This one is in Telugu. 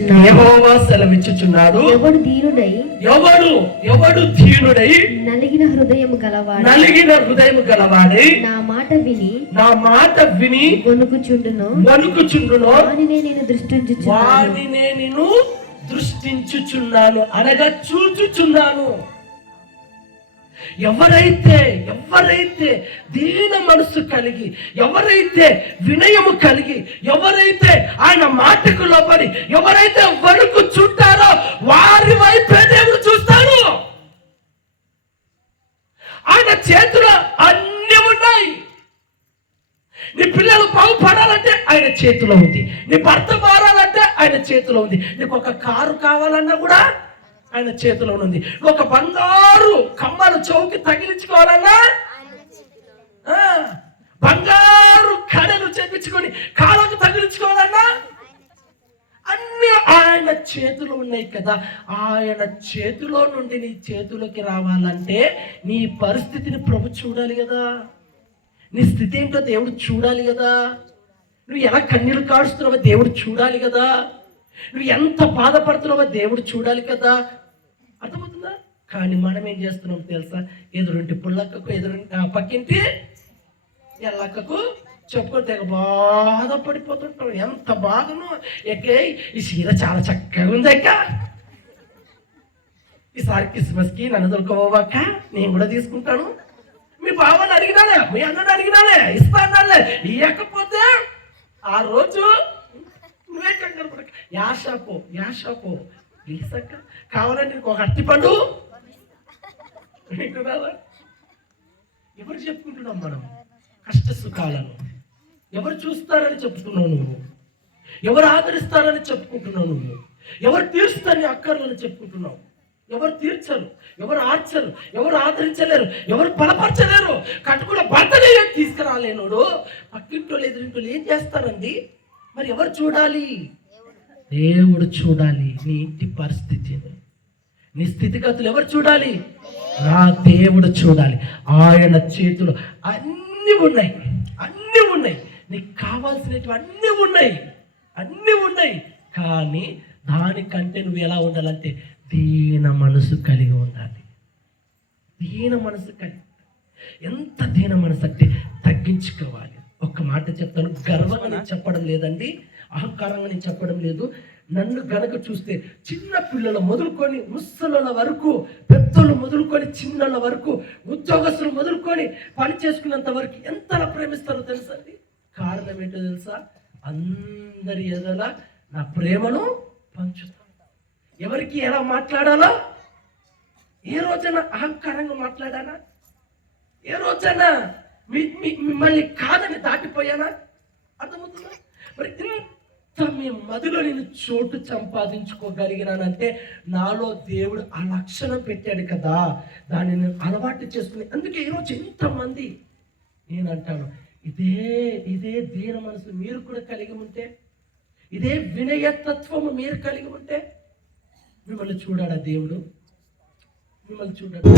యెహోవా సెలవిచ్చుచున్నాడు. ఎవడు దీనుడై? ఎవడు ఎవడు ధీనుడై నలిగిన హృదయము గలవాడు. నలిగిన హృదయం గలవాడై. నా మాట విని నా మాట విని వణుకుచుండును. వణుకుచుండునో. వానినే నేను దృష్టించుచున్నాను. వాడినే నేను దృష్టించుచున్నాను అనగా చూచుచున్నాను. ఎవరైతే ఎవరైతే దీన మనసు కలిగి ఎవరైతే వినయము కలిగి ఎవరైతే ఆయన మాటకు లోబడి ఎవరైతే వణుకు చుట్టారో వారి వైపే దేవుడు చూస్తాడు. ఆయన చేతిలో అన్ని ఉన్నాయి. నీ పిల్లలు బాగుపడాలంటే ఆయన చేతిలో ఉంది. నీ భర్త మారాలంటే ఆయన చేతిలో ఉంది. నీకు ఒక కారు కావాలన్నా కూడా ఆయన చేతిలో ఉంది. ఒక బంగారు చౌకి తగిలించుకోవాలన్నా? బంగారు కడలు చేపించుకొని కాళ్ళకు తగిలించుకోవాలన్నా? అన్ని ఆయన చేతులు ఉన్నాయి కదా. ఆయన చేతిలో నుండి నీ చేతులకి రావాలంటే నీ పరిస్థితిని ప్రభు చూడాలి కదా. నీ స్థితి ఏంటో దేవుడు చూడాలి కదా. నువ్వు ఎలా కన్నీరు కాడుస్తున్నావో దేవుడు చూడాలి కదా. నువ్వు ఎంత బాధపడుతున్నావో దేవుడు చూడాలి కదా. కానీ మనం ఏం చేస్తున్నాం తెలుసా? ఎదురుంటి పుల్లక్కకు ఎదురుంటి ఆ పక్కింటి ఎల్లక్కకు చెప్పుకోతే తెగ బాధపడిపోతుంటాం ఎంత బాధనో? ఎక్కే ఈ చీర చాలా చక్కగా ఉంది అక్క. ఈసారి క్రిస్మస్కి నన్ను దొరకబోవాక నేను కూడా తీసుకుంటాను. మీ బావని అడిగినానే మీ అన్నని అడిగినానే ఇస్తా అన్నాలే ఇవ్వకపోతే ఆ రోజు నువ్వే కంగారు పడక. యాషాపో యాషాపో ప్లీజక్క కావాలంటే నీకు ఒక అరటిపండు ఎవరు చెప్పుకుంటున్నాం మనం? కష్ట సుఖాలను. ఎవరు చూస్తారని చెప్పుకున్నావు నువ్వు? ఎవరు ఆదరిస్తారని చెప్పుకుంటున్నావు నువ్వు? ఎవరు తీరుస్తారని అక్కర్లని చెప్పుకుంటున్నావు? ఎవరు తీర్చరు? ఎవరు ఆర్చరు? ఎవరు ఆదరించలేరు? ఎవరు బలపరచలేరు? కట్టుకున్న భర్తనే తీసుకురాలేనోడు? పక్కింటోళ్ళు ఎదురింటోళ్ళు ఏం చేస్తారండి? మరి ఎవరు చూడాలి? దేవుడు చూడాలి నీ ఇంటి పరిస్థితిని. నీ స్థితిగతులు ఎవరు చూడాలి? నా దేవుడు చూడాలి. ఆయన చేతులు అన్నీ ఉన్నాయి. అన్నీ ఉన్నాయి. నీకు కావాల్సినవి అన్నీ ఉన్నాయి. అన్నీ ఉన్నాయి. కానీ దానికంటే నువ్వు ఎలా ఉండాలంటే దీన మనసు కలిగి ఉండాలి. దీన మనసు కలిగి ఎంత దీన మనసు అంటే తగ్గించుకోవాలి. ఒక్క మాట చెప్తాను. గర్వంగా నేను చెప్పడం లేదండి. అహంకారంగా నేను చెప్పడం లేదు. నన్ను గనక చూస్తే చిన్న పిల్లలు మొదలుకొని ముసలుల వరకు పెద్దలు మొదలుకొని చిన్నల వరకు ఉద్యోగస్తులు మొదలుకొని పని చేసుకున్నంత వరకు ఎంతలా ప్రేమిస్తారో తెలుసా అండి? కారణం ఏంటో తెలుసా? అందరి ఎదల నా ప్రేమను పంచుతాను ఎవరికి ఎలా మాట్లాడాలో ఏ రోజైనా అహంకారంగా మాట్లాడానా? ఏ రోజైనా మీ మీ- మిమ్మల్ని కాదని దాటిపోయానా? అర్థమవుతుందా? మరి మొత్తం మీ మదిలో నేను చోటు సంపాదించుకోగలిగినానంటే నాలో దేవుడు ఆ లక్షణం పెట్టాడు కదా. దాన్ని నేను అలవాటు చేసుకుని అందుకే ఈరోజు ఎంతమంది నేను అంటాను ఇదే ఇదే దీన మనసు మీరు కూడా కలిగి ఉంటే ఇదే వినయతత్వము మీరు కలిగి ఉంటే మిమ్మల్ని చూడాడా దేవుడు? మిమ్మల్ని చూడాడు?